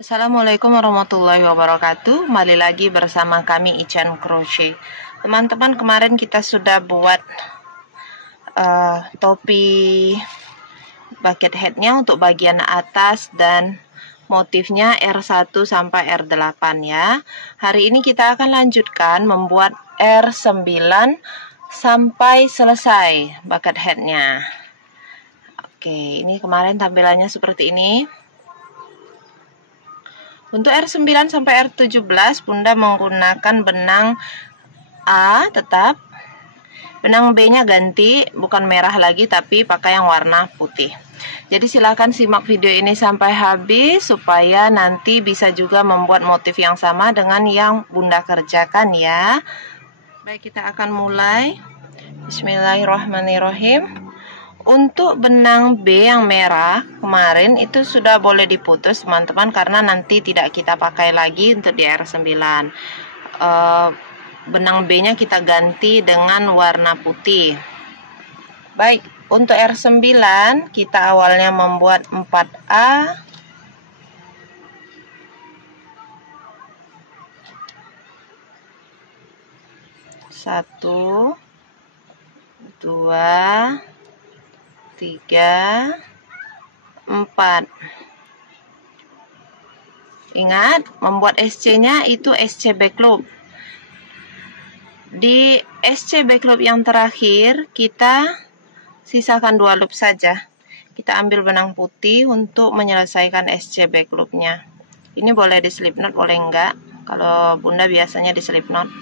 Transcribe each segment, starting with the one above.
Assalamualaikum warahmatollahi wabarakatuh. Kembali lagi bersama kami Ican Crochet. Teman-teman, kemarin kita sudah buat topi bucket headnya untuk bagian atas dan motifnya R1 sampai R8 ya. Hari ini kita akan lanjutkan membuat R9 sampai selesai bucket headnya. Oke, ini kemarin tampilannya seperti ini. Untuk R9 sampai R17 Bunda menggunakan benang A tetap. Benang B-nya ganti, bukan merah lagi tapi pakai yang warna putih. Jadi silakan simak video ini sampai habis supaya nanti bisa juga membuat motif yang sama dengan yang Bunda kerjakan ya. Baik, kita akan mulai. Bismillahirrahmanirrahim. Untuk benang B yang merah kemarin itu sudah boleh diputus teman-teman, karena nanti tidak kita pakai lagi untuk di R9. Benang B nya kita ganti dengan warna putih. Baik, untuk R9 kita awalnya membuat 4A, satu, dua, 3, 4. Ingat, membuat SC-nya itu SC back loop. Di SC back loop yang terakhir, kita sisakan 2 loop saja. Kita ambil benang putih untuk menyelesaikan SC back loop-nya. Ini boleh di slip knot, boleh enggak. Kalau Bunda biasanya di slip knot.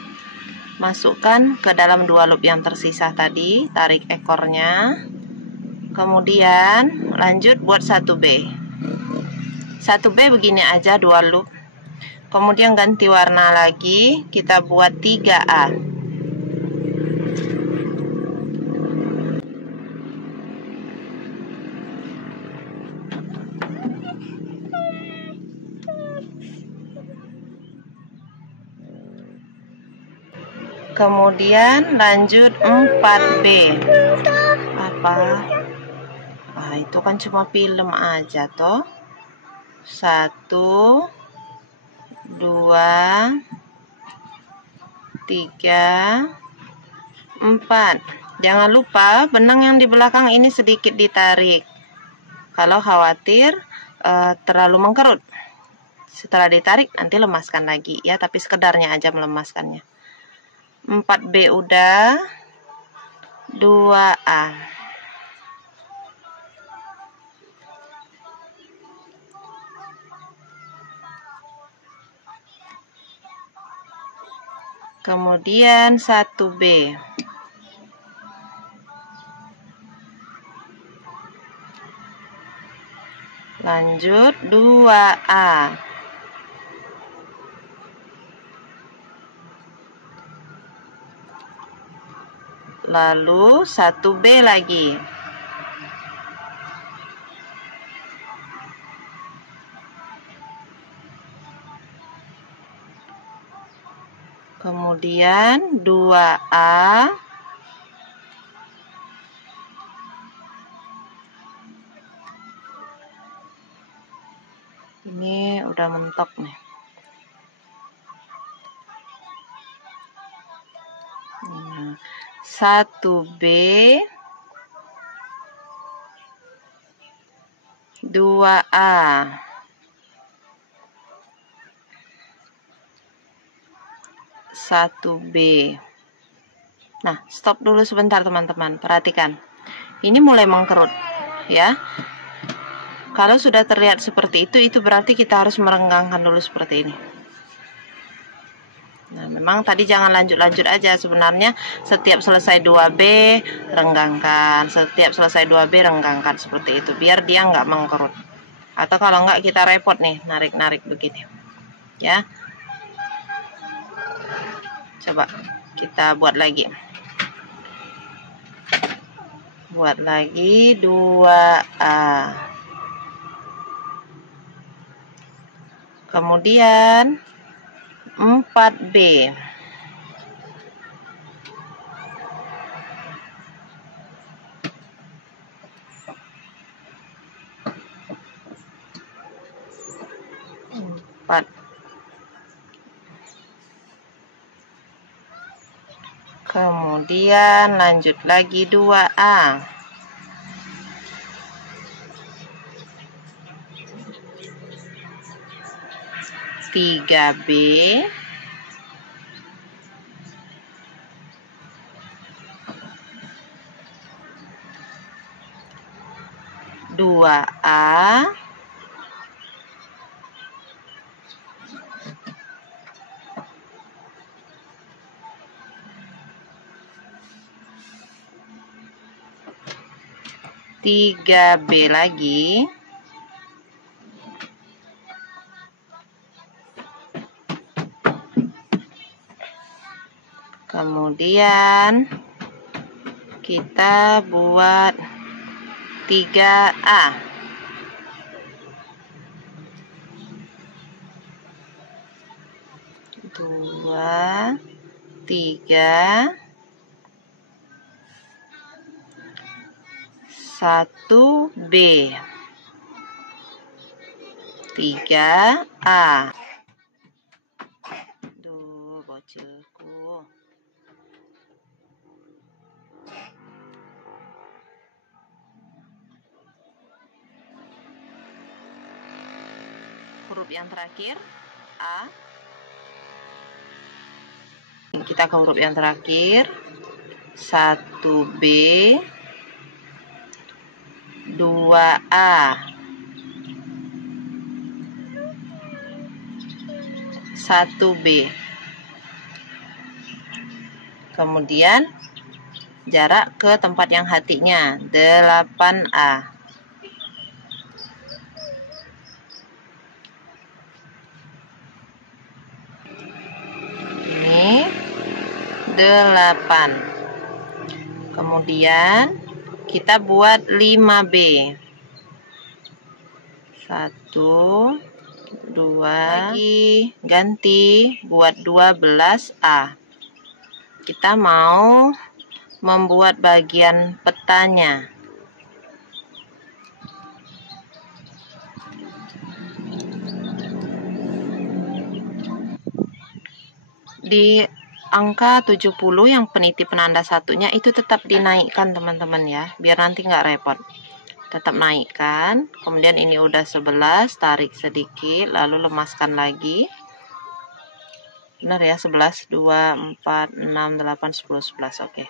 Masukkan ke dalam 2 loop yang tersisa tadi, tarik ekornya. Kemudian lanjut buat 1B. 1B begini aja 2 loop. Kemudian ganti warna lagi, kita buat 3A. Kemudian lanjut 4B. Apa? Itu kan cuma film aja toh. 1, 2, 3, 4. Jangan lupa benang yang di belakang ini sedikit ditarik. Kalau khawatir terlalu mengkerut. Setelah ditarik nanti lemaskan lagi ya, tapi sekedarnya aja melemaskannya. 4B udah, 2A. Kemudian 1B. Lanjut 2A. Lalu 1B lagi. Kemudian 2A. Ini udah mentok nih. Nah, 1B, 2A. Satu B. Nah, stop dulu sebentar teman-teman. Perhatikan. Ini mulai mengkerut ya. Kalau sudah terlihat seperti itu berarti kita harus merenggangkan dulu seperti ini. Nah, memang tadi jangan lanjut-lanjut aja. Sebenarnya setiap selesai 2B renggangkan, setiap selesai 2B renggangkan seperti itu, biar dia nggak mengkerut. Atau kalau nggak kita repot nih narik-narik begini ya. Coba kita buat lagi. Buat lagi 2A. Kemudian 4B. 4. Kemudian lanjut lagi 2A. 3B. 2A. 3B lagi. Kemudian kita buat 3A. 2, 3, 1B. 3A. Duh, bocilku. Huruf yang terakhir A. Kita ke huruf yang terakhir. 1B, 2A. 1B. Kemudian jarak ke tempat yang hatinya 8A. Ini 8. Kemudian kita buat 5B. 1, 2 lagi, ganti buat 12A. Kita mau membuat bagian petanya. Di angka 70 yang peniti penanda satunya itu tetap dinaikkan teman-teman ya, biar nanti nggak repot. Tetap naikkan. Kemudian ini udah 11, tarik sedikit lalu lemaskan lagi. Benar ya, 11, 2, 4, 6, 8, 10, 11. Oke.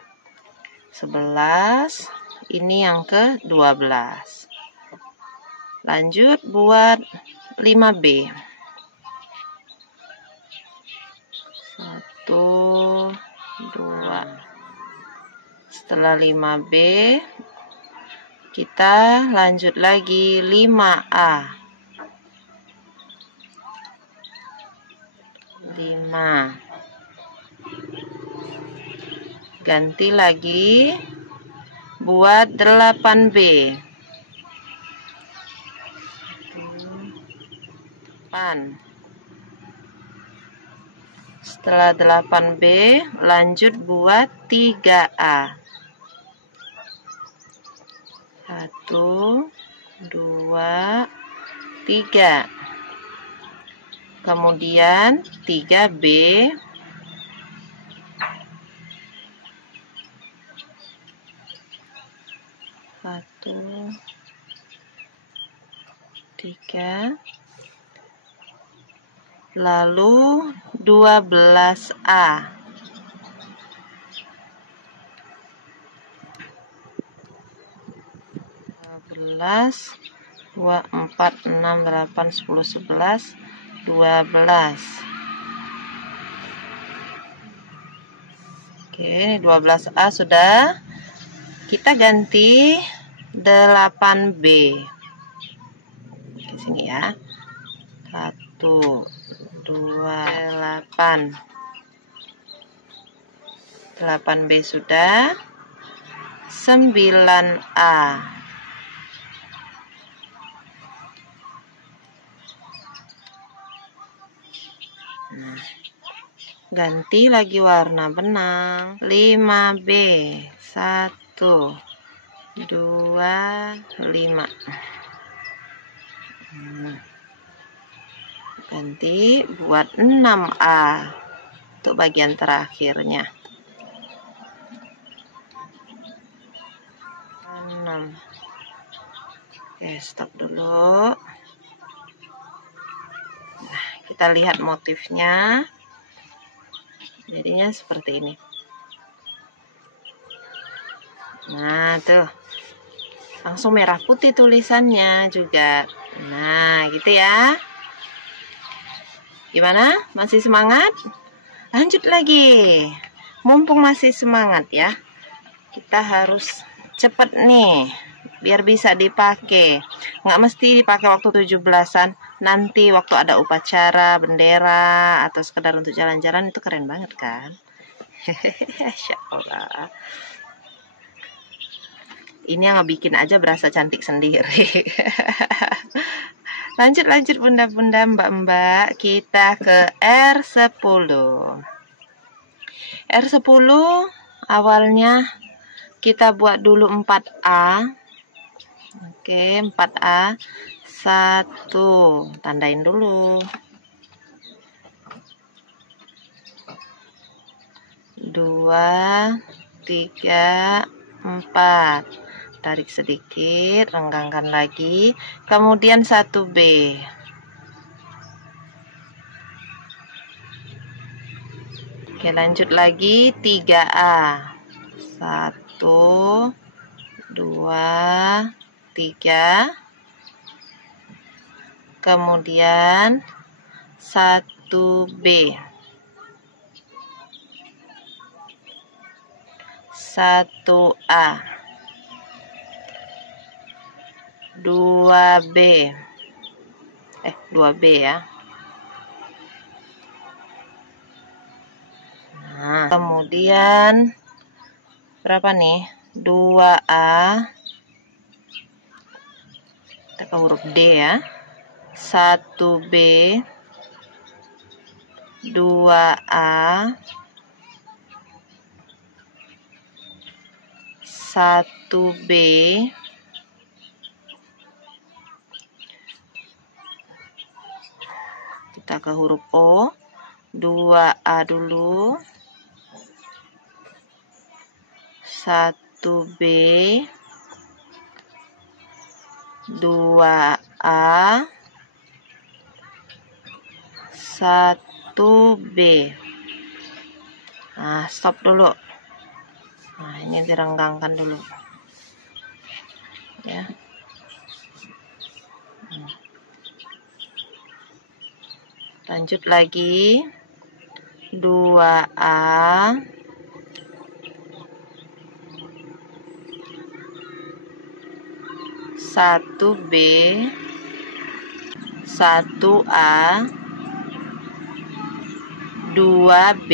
11. Ini yang ke 12. Lanjut buat 5B. 1, 2. Setelah 5B kita lanjut lagi 5A. 5. Ganti lagi buat 8B. 8. Setelah 8B lanjut buat 3A. 1, 2, 3. Kemudian 3B. 1, 3. Lalu 12A. 12, 2, 4, 6, 8, 10, 11, 12. Oke, 12A sudah. Kita ganti 8B. Di sini ya. 1, 2, 8. 8B sudah. 9A. Nah, ganti lagi warna benang. 5B. 1, 2, 5. Ganti buat 6A untuk bagian terakhirnya. 6. Oke, stop dulu. Nah, kita lihat motifnya. Jadinya seperti ini. Nah, tuh. Langsung merah putih tulisannya juga. Nah, gitu ya. Gimana? Masih semangat? Lanjut lagi. Mumpung masih semangat ya. Kita harus cepet nih. Biar bisa dipakai. Nggak mesti dipakai waktu 17-an. Nanti waktu ada upacara, bendera, atau sekedar untuk jalan-jalan itu keren banget kan? Masya Allah. Ini yang ngebikin aja berasa cantik sendiri. Lanjut bunda-bunda, mbak-mbak. Kita ke R10. R10 awalnya kita buat dulu 4A. Oke, 4A. 1. Tandain dulu. 2, 3, 4. Tarik sedikit, renggangkan lagi. Kemudian 1B. Oke, lanjut lagi 3A. 1, 2, 3. Kemudian 1B. 1A. 2B. 2B ya. Nah, kemudian berapa nih? 2A. Kita ke huruf D ya. 1B. 2A. 1B. Kita ke huruf O. 2A dulu. 1B. 2A. 1B. Nah, stop dulu. Nah, ini direnggangkan dulu. Ya. Lanjut lagi. 2A. 1B. 1A. 2B.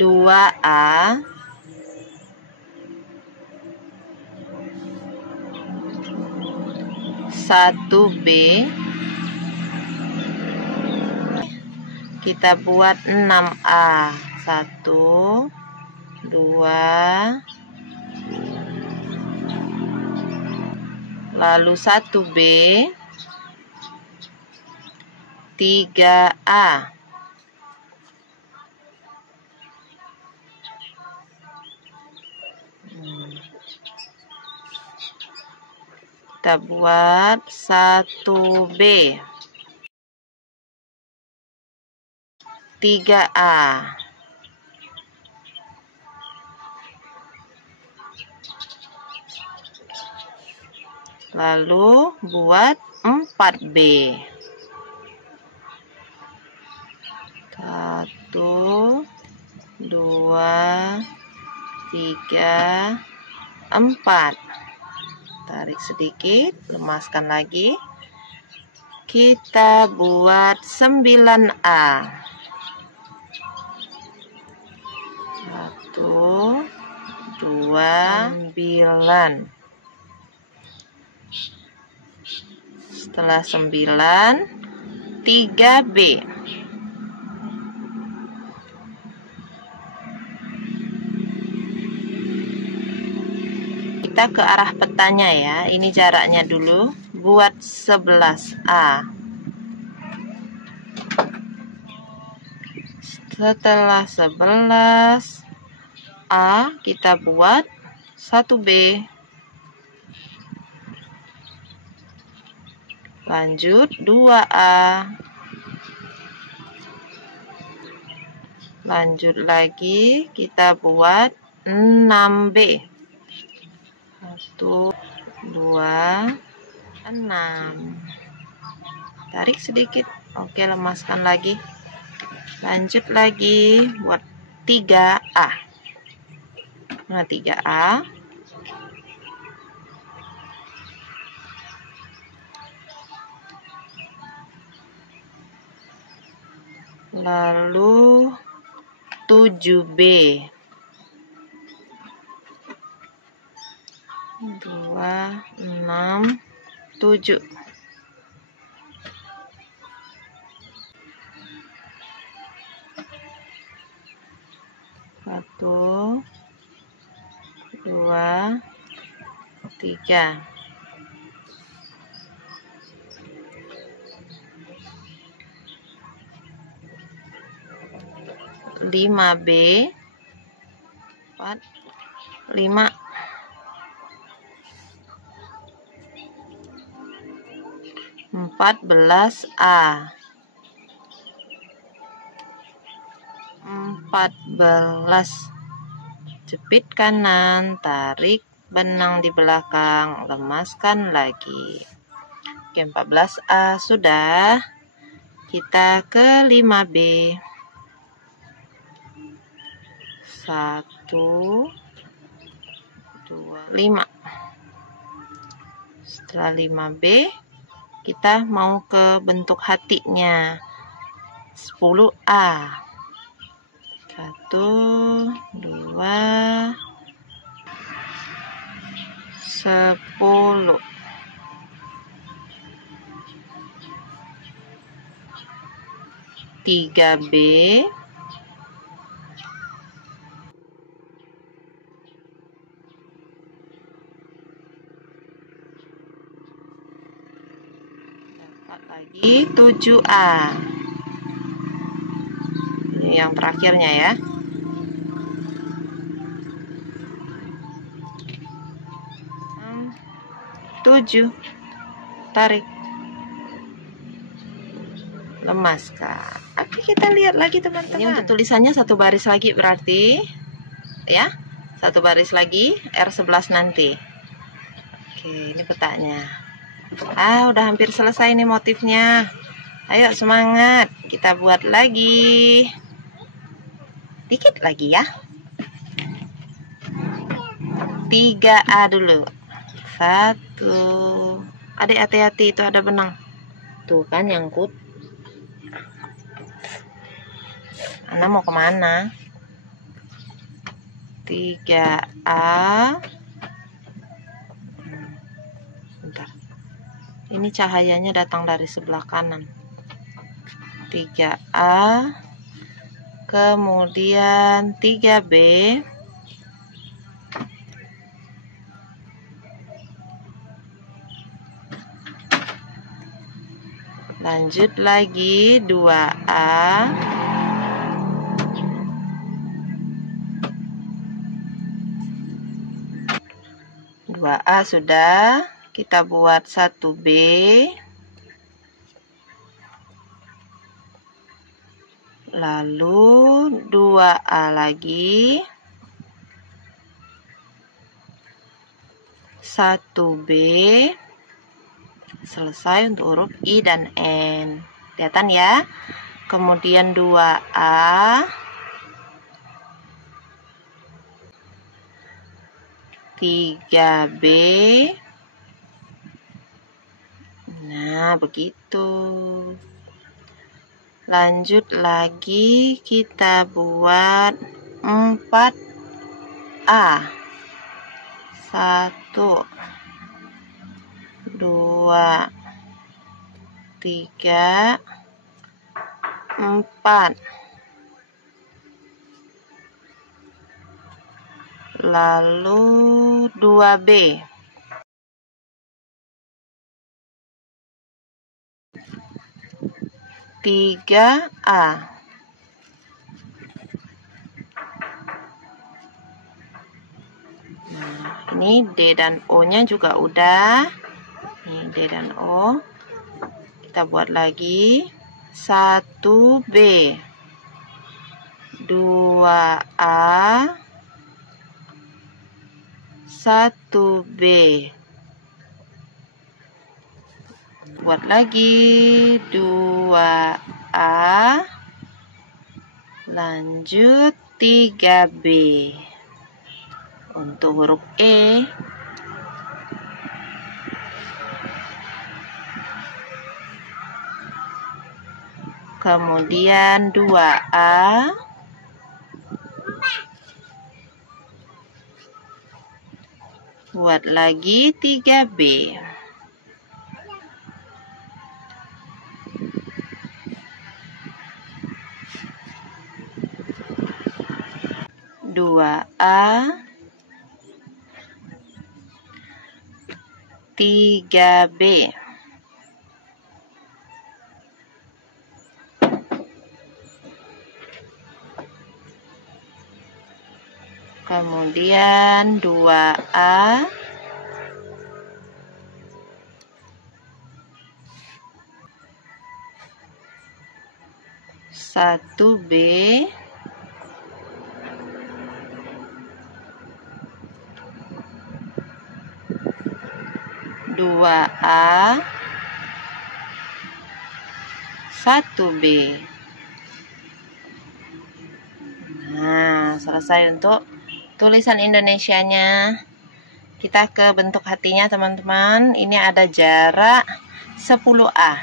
2A. 1B. Kita buat 6A. 1, 2, lalu 1B, 3A. Kita buat 1B, 3A. Lalu buat 4B. 1, 2, 3, 4. Tarik sedikit, lemaskan lagi. Kita buat 9A. 1, 2, 9. Setelah 9, 3B. kita ke arah petanya ya. Ini jaraknya dulu. Buat 11A. Setelah 11A, kita buat 1B. Lanjut 2A. Lanjut lagi, kita buat 6B. 1, 2, 6. Tarik sedikit. Oke, lemaskan lagi. Lanjut lagi buat 3A. Nah, 3A. Lalu 7B. 2, 6, 7. Satu, 2, 3. 5B. 4, 5. 14A. 14. Jepit kanan, tarik benang di belakang, lemaskan lagi. Oke, 14A sudah. Kita ke 5B. 1, 2, 5. Setelah 5B, kita mau ke bentuk hatinya. 10A. 1, 2, 10. 3B. 7A. Ini yang terakhirnya ya. 7. Tarik. Lemaskan. Oke, kita lihat lagi teman-teman. Ini untuk tulisannya satu baris lagi berarti ya. Satu baris lagi R11 nanti. Oke, ini petanya. Udah hampir selesai nih motifnya. Ayo semangat, kita buat lagi. Dikit lagi ya. 3A dulu. 1. Adik hati-hati, itu ada benang. Tuh kan nyangkut. Ana mau kemana? 3A. Bentar. Ini cahayanya datang dari sebelah kanan. 3A. Kemudian 3B. Lanjut lagi 2A. 2A sudah. Kita buat 1B. Lalu 2A lagi. 1B. Selesai untuk huruf I dan N. Kelihatan ya? Kemudian 2A. 3B. Nah, begitu. Lanjut lagi, kita buat 4A. 1, 2, 3, 4. Lalu 2B. 3A. Nah, ini D dan O-nya juga udah. Ini D dan O. Kita buat lagi. 1B. 2A. 1B. Buat lagi 2A. Lanjut 3B. Untuk huruf E, kemudian 2A, buat lagi 3B. Dua A, 3B. Kemudian 2A, 1B, 2A, 1B. Nah, selesai untuk tulisan Indonesianya. Kita ke bentuk hatinya, teman-teman. Ini ada jarak 10A.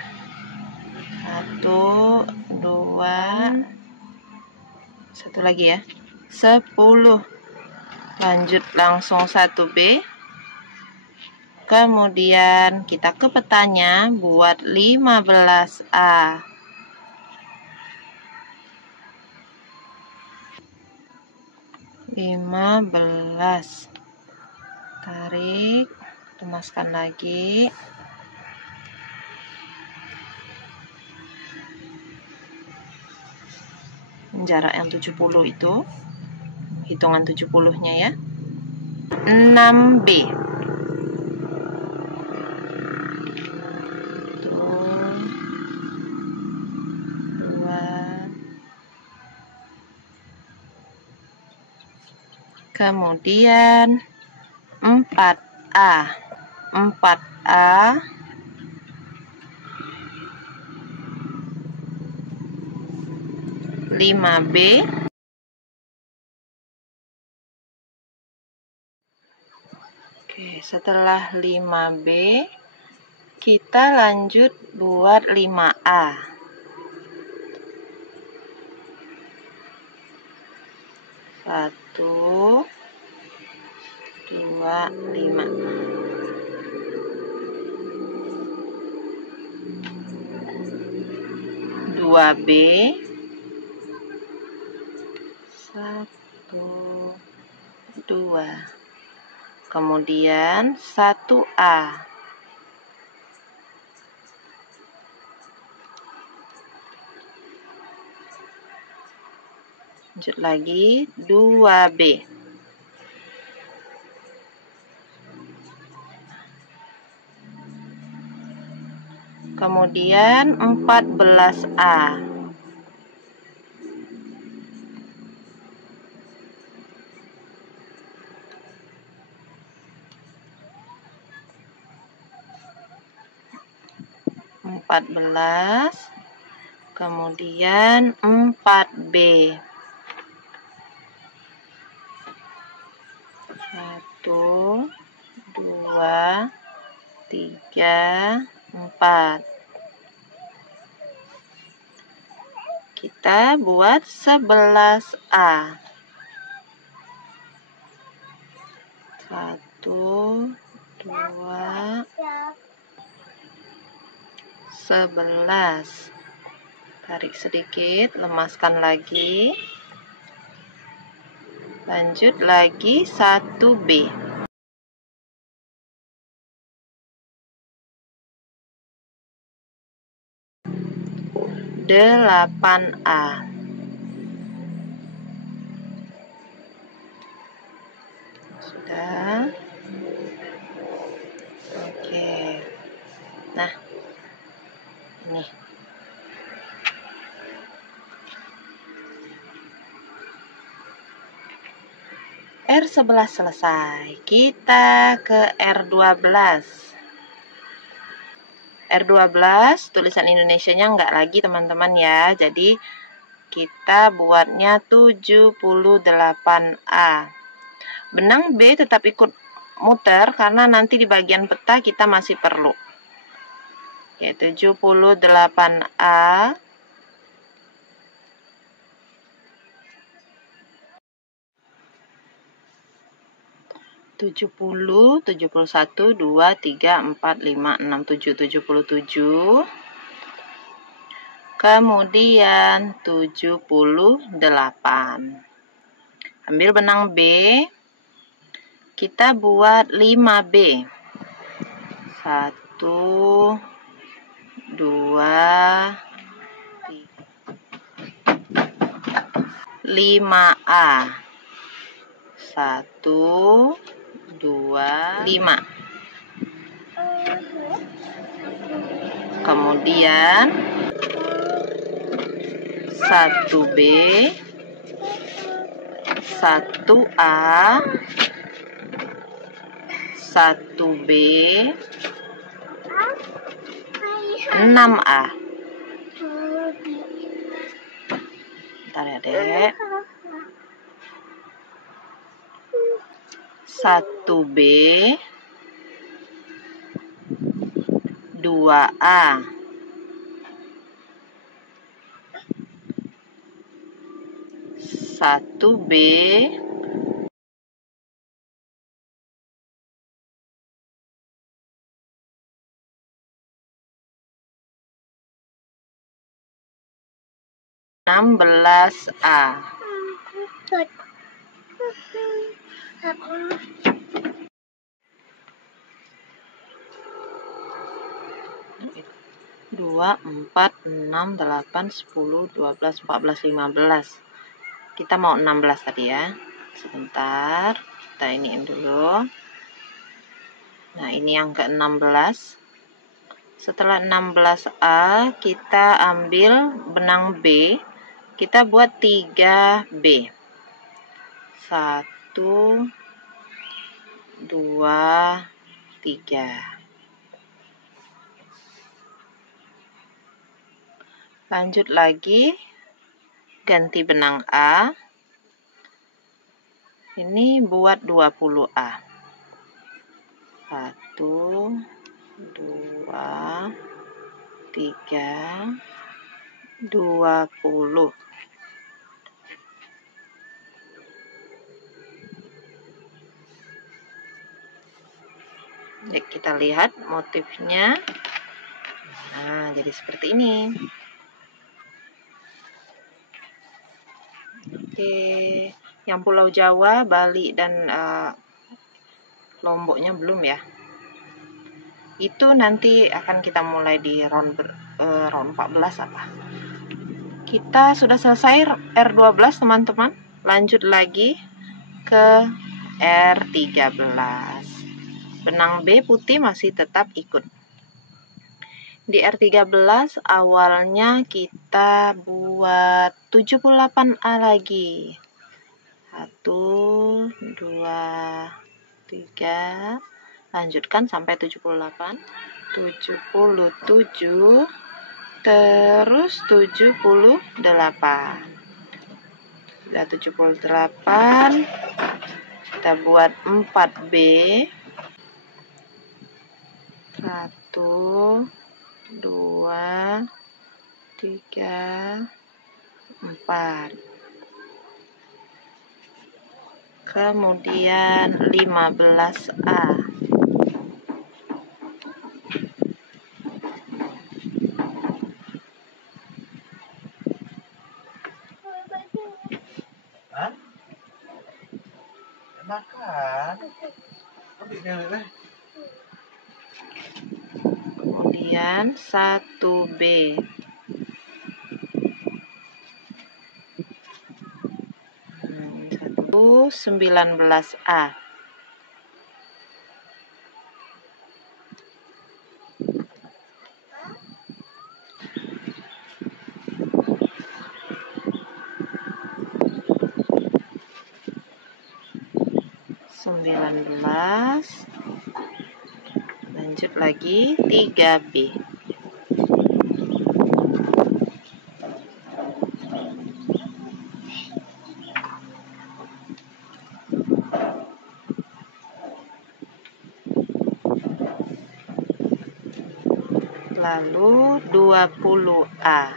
1, 2, satu lagi ya. 10. Lanjut langsung 1B. Kemudian kita ke petanya buat 15A. 15. Tarik, tumaskan lagi. Jarak yang 70 itu, hitungan 70-nya ya. 6B. Kemudian 4A. 4A. 5B. Oke, setelah 5B kita lanjut buat 5A. 1, 2, 5. Dua B. 1, 2. Kemudian 1A. Lanjut lagi 2B. Kemudian 14A. 14. Kemudian 4B. 1, 2, 3, 4. Kita buat 11A. 1, 2, 11. Tarik sedikit, lemaskan lagi. Lanjut lagi 1B. 8A. Sudah. Oke. Nah, ini. R11 selesai. Kita ke R12. R12 tulisan Indonesianya enggak lagi teman-teman ya. Jadi kita buatnya 78A. Benang B tetap ikut muter karena nanti di bagian peta kita masih perlu. Ya, 78A. Tujuh puluh, 71, 2, 3, 4, 5, 6, 7, 77. Kemudian 78. Ambil benang B. Kita buat 5B. 1, 2, 5A. 1, 2, 5. Kemudian 1B, 1A, 1B, 6A. Bentar ya, Dek. 1B, 2A, 1B, 16A. Dua, 4, 6, 8, 10, 12, 14, 15. Kita mau 16 tadi ya. Sebentar, kita iniin dulu. Nah, ini yang ke-16. Setelah 16A, kita ambil benang B. Kita buat 3B. 1, 2, 3. Lanjut lagi, ganti benang A. Ini buat 20A. 1, 2, 3, 20. Jadi kita lihat motifnya. Nah, jadi seperti ini. Oke, yang Pulau Jawa, Bali, dan Lomboknya belum ya. Itu nanti akan kita mulai di round 14 apa. Kita sudah selesai R12 teman-teman. Lanjut lagi ke R13. Benang B putih masih tetap ikut. Di R13 awalnya kita buat 78A lagi. 1, 2, 3. Lanjutkan sampai 78. 77. Terus 78. Sudah 78. Kita buat 4B. 1, 2, 3, 4. Kemudian 15A. Kemudian 1B. Lalu 19A. Lanjut lagi 3B. Lalu 20A.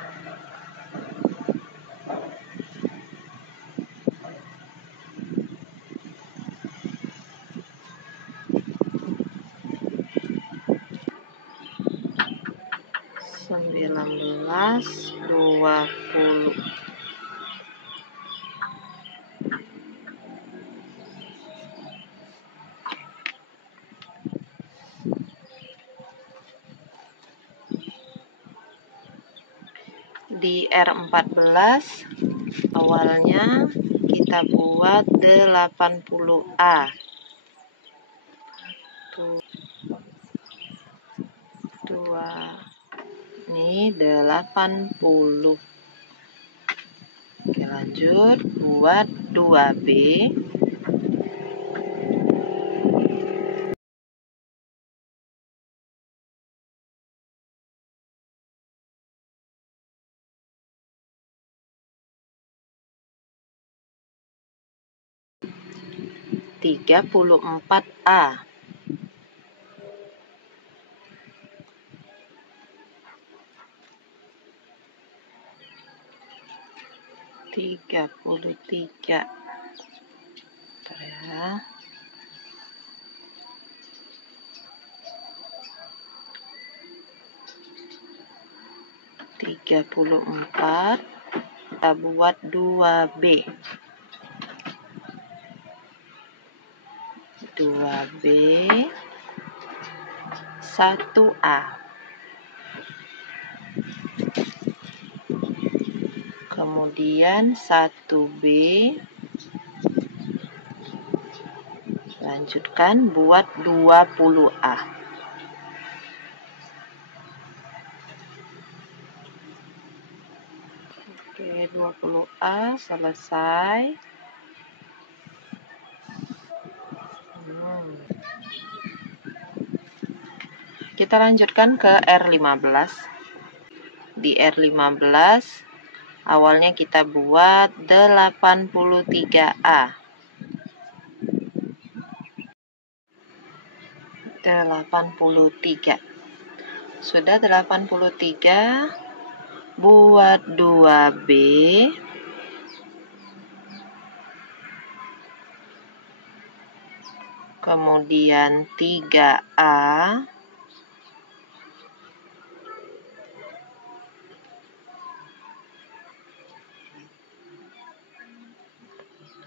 Sembilan belas, 20. Di R14 awalnya kita buat 80A. Ini 80. Oke, lanjut buat 2B. Tiga puluh 34A. Tiga puluh 33. Ya. 34. Kita buat 2B. 2B 1A. Kemudian 1B. Lanjutkan buat 20A. Oke, 20A selesai. Kita lanjutkan ke R15. Di R15 awalnya kita buat 83A. 83. Sudah 83, buat 2B. Kemudian 3A.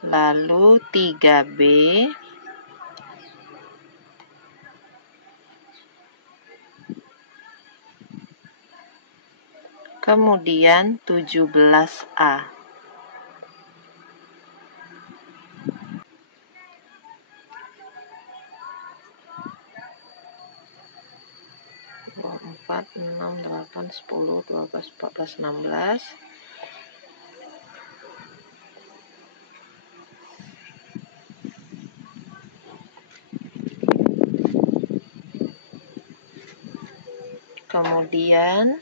Lalu 3B. Kemudian 17A. 4, 6, 8, 10, 12, 14, 16. Kemudian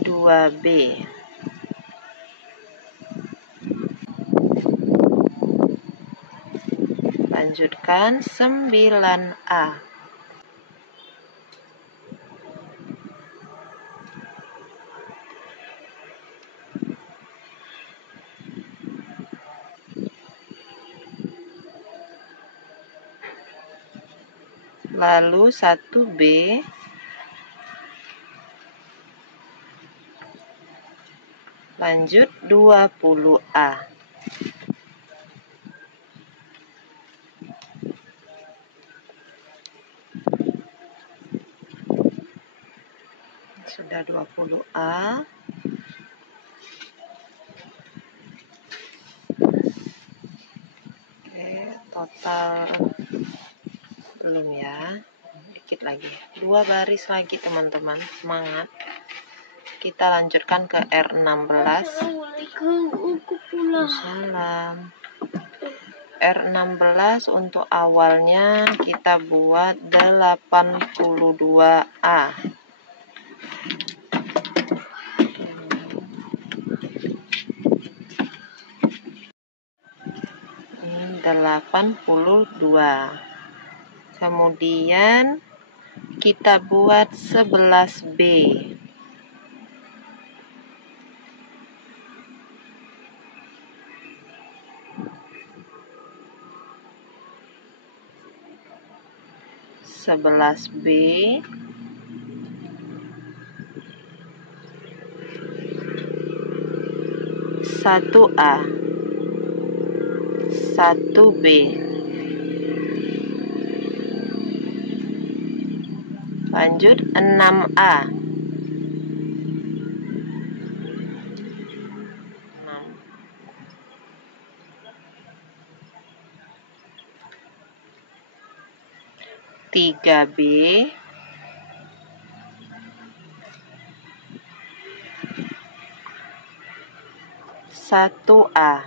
2B. Lanjutkan 9A. Lalu 1B. Lanjut 20A. Sudah 20A. total belum ya, dikit lagi, 2 baris lagi teman-teman, semangat. Kita lanjutkan ke R16. Salam. R16 untuk awalnya kita buat 82A. Ini 82. Kemudian kita buat 11B. B 1A 1B lanjut 6A 3B 1A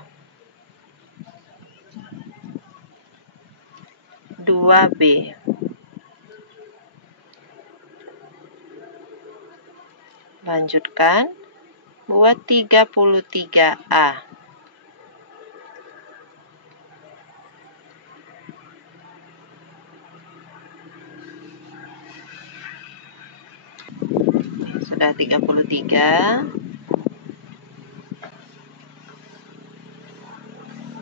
2B lanjutkan buat 33A. Sudah 33.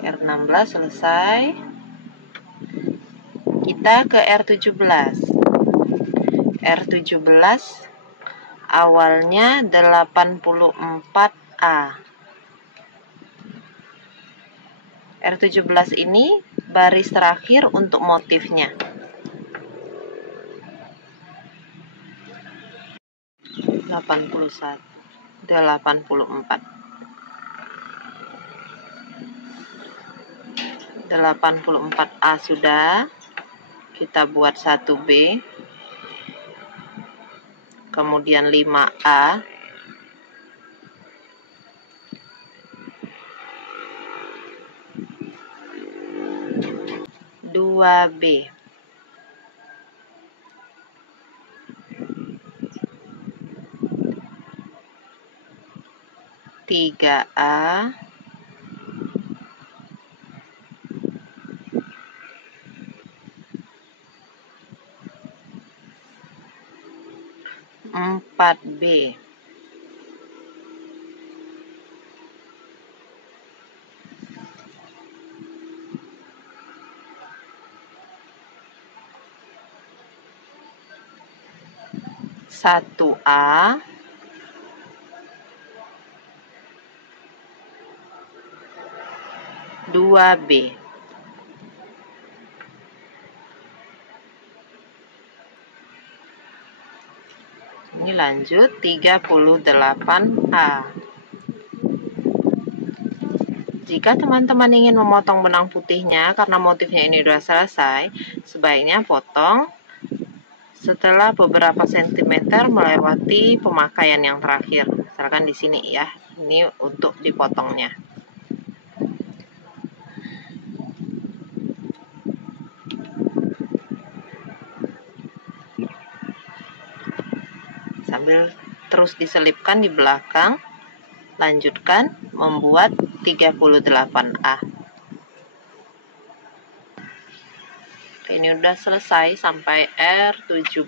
R16 selesai. Kita ke R17. R17 awalnya 84A. R17 ini baris terakhir untuk motifnya. 84. 84A sudah. Kita buat 1B. Kemudian 5A. 2B. 3A. 4B. 1A. 2B. Ini lanjut 38A. Jika teman-teman ingin memotong benang putihnya karena motifnya ini sudah selesai, sebaiknya potong setelah beberapa sentimeter melewati pemakaian yang terakhir. Misalkan di sini ya, ini untuk dipotongnya. Sambil terus diselipkan di belakang, lanjutkan membuat 38A. Ini udah selesai sampai R17.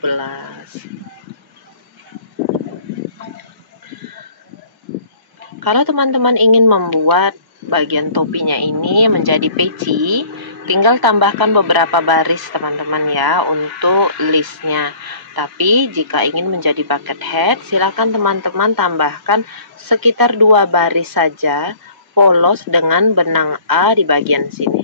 Kalau teman-teman ingin membuat bagian topinya ini menjadi peci, tinggal tambahkan beberapa baris teman-teman ya untuk listnya. Tapi jika ingin menjadi bucket hat, silakan teman-teman tambahkan sekitar 2 baris saja polos dengan benang A di bagian sini.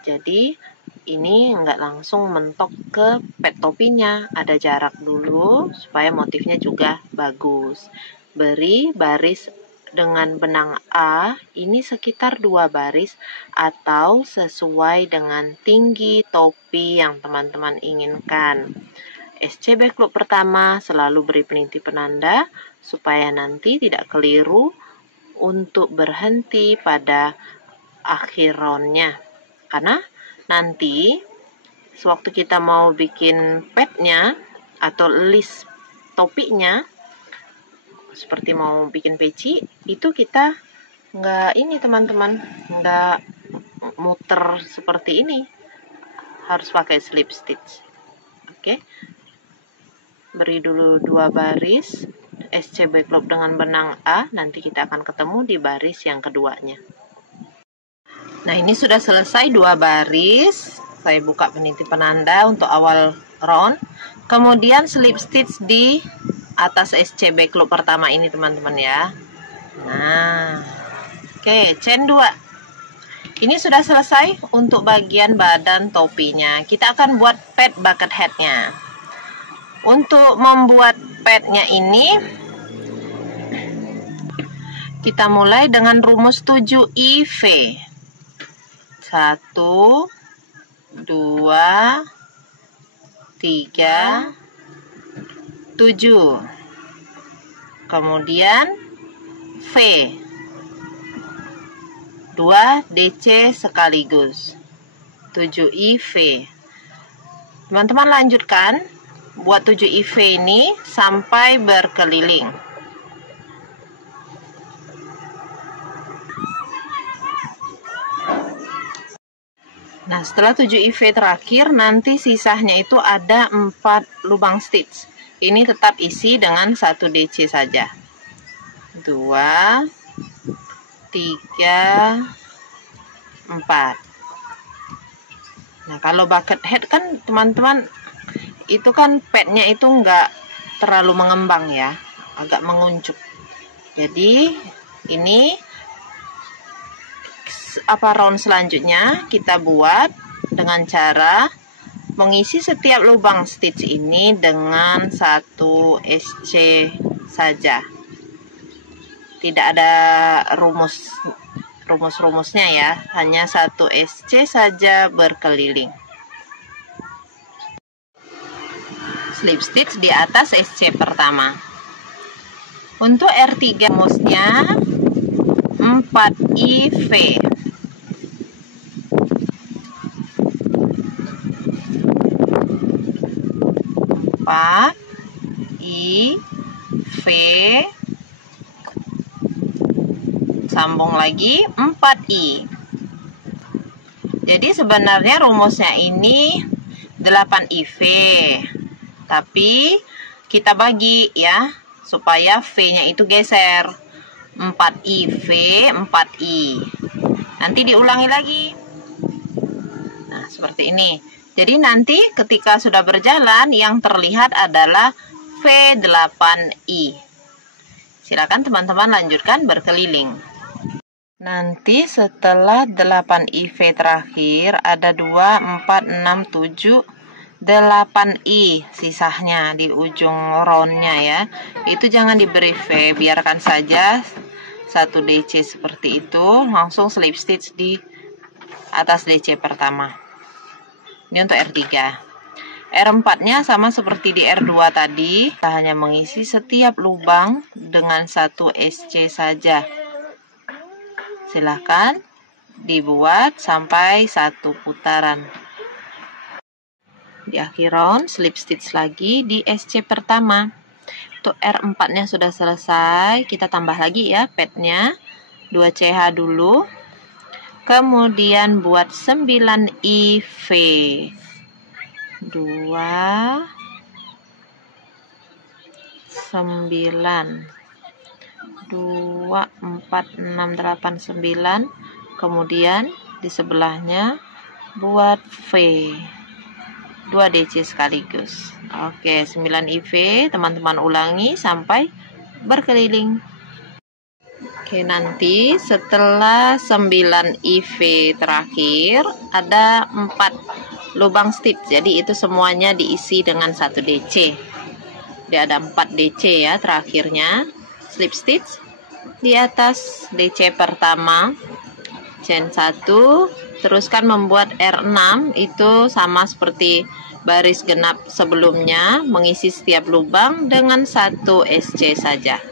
Jadi ini enggak langsung mentok ke pet topinya, ada jarak dulu supaya motifnya juga bagus. Beri baris dengan benang A ini sekitar 2 baris atau sesuai dengan tinggi topi yang teman-teman inginkan. SC backlog pertama selalu beri peniti penanda supaya nanti tidak keliru untuk berhenti pada akhir roundnya. Karena nanti sewaktu kita mau bikin padnya atau list topinya, seperti mau bikin peci, itu kita nggak ini teman-teman, nggak muter seperti ini, harus pakai slip stitch. Oke, beri dulu 2 baris SC backlog dengan benang A, nanti kita akan ketemu di baris yang keduanya. Nah, ini sudah selesai 2 baris, saya buka peniti penanda untuk awal round, kemudian slip stitch di atas SC backlog pertama ini teman-teman ya. Nah, oke, chain 2. Ini sudah selesai untuk bagian badan topinya. Kita akan buat pad bucket headnya. Untuk membuat padnya ini, kita mulai dengan rumus 7IV. 1, 2, 3, 7. Kemudian V. 2 DC sekaligus. 7IV. Teman-teman lanjutkan buat 7IV ini sampai berkeliling. Nah, setelah 7IV terakhir, nanti sisanya itu ada 4 lubang stitch. Ini tetap isi dengan 1 DC saja. 2, 3, 4. Nah, kalau bucket head kan teman-teman, itu kan padnya itu enggak terlalu mengembang ya, agak menguncup. Jadi ini round selanjutnya kita buat dengan cara mengisi setiap lubang stitch ini dengan 1 SC saja. Tidak ada rumus-rumusnya ya, hanya 1 SC saja berkeliling. Slip stitch di atas SC pertama. Untuk R3 rumusnya 4IV. 4IV, sambung lagi 4I. Jadi sebenarnya rumusnya ini 8IV, tapi kita bagi ya supaya V-nya itu geser. 4IV, 4I. Nanti diulangi lagi. Nah, seperti ini. Jadi nanti ketika sudah berjalan yang terlihat adalah V8I. Silakan teman-teman lanjutkan berkeliling. Nanti setelah 8IV terakhir ada 2, 4, 6, 7, 8I sisanya di ujung roundnya ya. Itu jangan diberi V, biarkan saja 1 DC seperti itu, langsung slip stitch di atas DC pertama. Ini untuk R3. R4-nya sama seperti di R2 tadi, kita hanya mengisi setiap lubang dengan 1 SC saja. Silahkan dibuat sampai 1 putaran. Di akhir round, slip stitch lagi di SC pertama. Untuk R4-nya sudah selesai, kita tambah lagi ya padnya, 2 CH dulu. Kemudian buat 9IV. 2, 9, 2, 4, 6, 8, 9. Kemudian di sebelahnya buat V. 2 DC sekaligus. Oke, 9IV teman-teman ulangi sampai berkeliling. Oke, nanti setelah 9IV terakhir ada 4 lubang stitch. Jadi itu semuanya diisi dengan 1 DC. Dia ada 4 DC ya terakhirnya. Slip stitch Di atas DC pertama, chain 1, teruskan membuat R6, itu sama seperti baris genap sebelumnya, mengisi setiap lubang dengan 1 SC saja.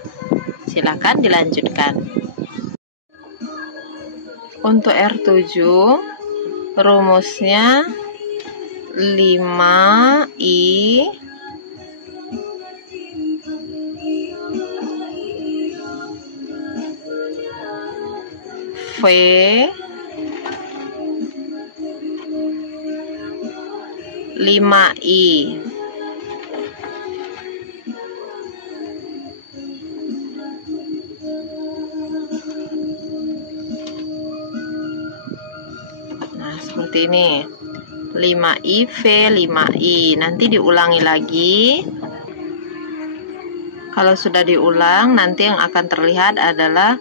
Silakan dilanjutkan. Untuk R7, rumusnya 5I V 5I. Nah, seperti ini. 5I V 5I. Nanti diulangi lagi. Kalau sudah diulang, nanti yang akan terlihat adalah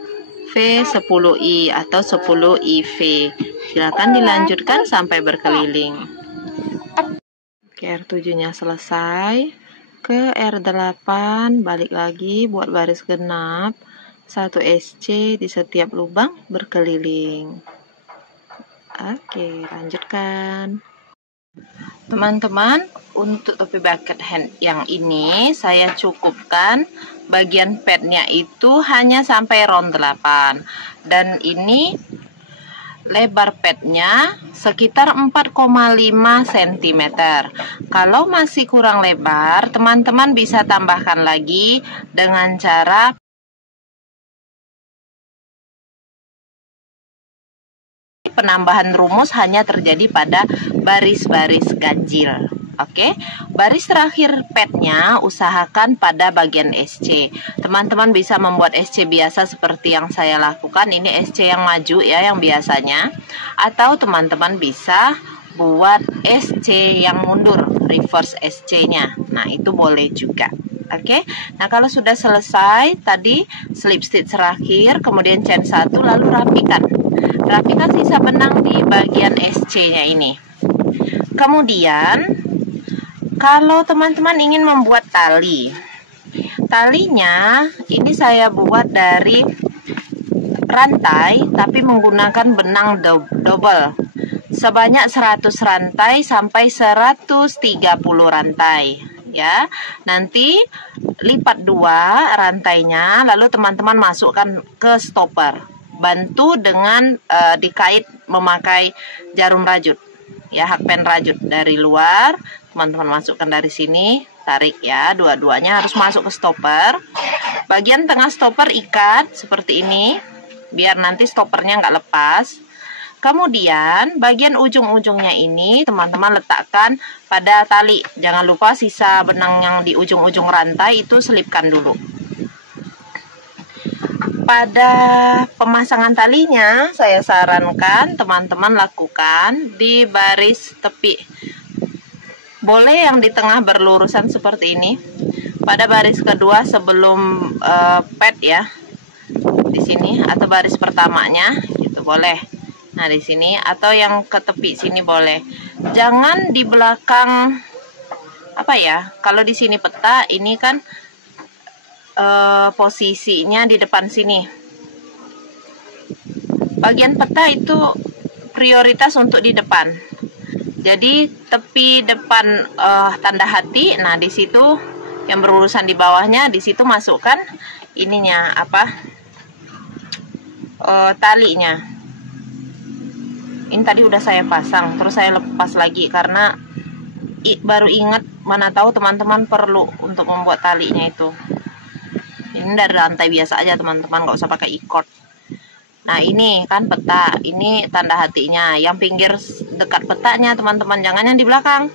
V10I atau 10IV. Silakan dilanjutkan sampai berkeliling. Oke, R7-nya selesai. Ke R8, balik lagi buat baris genap, 1 SC di setiap lubang berkeliling. Oke, lanjutkan. Teman-teman, untuk topi bucket hat yang ini saya cukupkan bagian padnya itu hanya sampai round 8, dan ini lebar padnya sekitar 4,5 cm. Kalau masih kurang lebar, teman-teman bisa tambahkan lagi dengan cara penambahan rumus hanya terjadi pada baris-baris ganjil. Oke, baris terakhir padnya usahakan pada bagian SC. Teman-teman bisa membuat SC biasa seperti yang saya lakukan. Ini SC yang maju ya, yang biasanya. Atau teman-teman bisa buat SC yang mundur, reverse SC-nya. Nah, itu boleh juga. Oke, nah kalau sudah selesai tadi slip stitch terakhir, kemudian chain 1, lalu rapikan. Rapikan sisa benang di bagian SC-nya ini. Kemudian kalau teman-teman ingin membuat tali, talinya ini saya buat dari rantai tapi menggunakan benang double sebanyak 100 rantai sampai 130 rantai ya. Nanti lipat 2 rantainya, lalu teman-teman masukkan ke stopper. Bantu dengan dikait memakai jarum rajut ya, hakpen rajut dari luar. Teman-teman masukkan dari sini, tarik ya, dua-duanya harus masuk ke stopper. Bagian tengah stopper ikat seperti ini, biar nanti stoppernya nggak lepas. Kemudian bagian ujung-ujungnya ini teman-teman letakkan pada tali. Jangan lupa sisa benang yang di ujung-ujung rantai itu selipkan dulu. Pada pemasangan talinya, saya sarankan teman-teman lakukan di baris tepi. Boleh yang di tengah berlurusan seperti ini. Pada baris kedua sebelum pad ya, di sini, atau baris pertamanya, gitu boleh. Nah di sini, atau yang ke tepi sini boleh. Jangan di belakang, apa ya? Kalau di sini peta, ini kan posisinya di depan sini. Bagian peta itu prioritas untuk di depan. Jadi tepi depan tanda hati, nah di situ yang berurusan di bawahnya, di situ masukkan ininya apa? Talinya. Ini tadi udah saya pasang, terus saya lepas lagi karena baru ingat, mana tahu teman-teman perlu untuk membuat talinya itu. Ini dari rantai biasa aja teman-teman, nggak usah pakai e-cord. Nah ini kan peta, ini tanda hatinya. Yang pinggir dekat petanya teman-teman, jangan yang di belakang.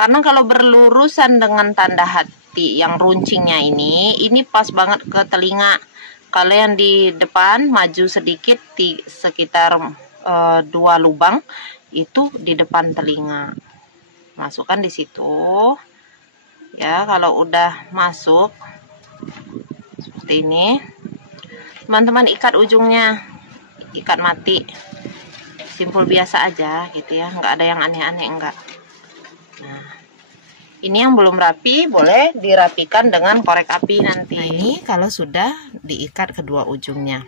Karena kalau berlurusan dengan tanda hati yang runcingnya ini pas banget ke telinga. Kalau yang di depan maju sedikit, sekitar 2 lubang, itu di depan telinga. Masukkan di situ. Ya, kalau udah masuk seperti ini, teman-teman ikat ujungnya, ikat mati, simpul biasa aja gitu ya, nggak ada yang aneh-aneh, enggak. Nah Ini yang belum rapi boleh dirapikan dengan korek api nanti. Nah, ini kalau sudah diikat kedua ujungnya.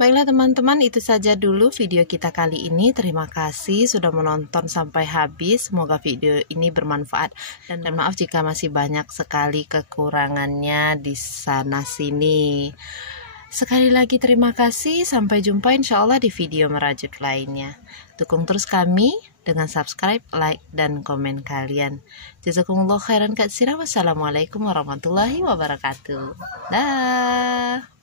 Baiklah teman-teman, itu saja dulu video kita kali ini. Terima kasih sudah menonton sampai habis. Semoga video ini bermanfaat. Dan maaf jika masih banyak sekali kekurangannya di sana sini. Sekali lagi terima kasih. Sampai jumpa insya Allah di video merajut lainnya. Dukung terus kami dengan subscribe, like, dan komen kalian. Jazakumullah khairan katsira. Wassalamualaikum warahmatullahi wabarakatuh. Dah.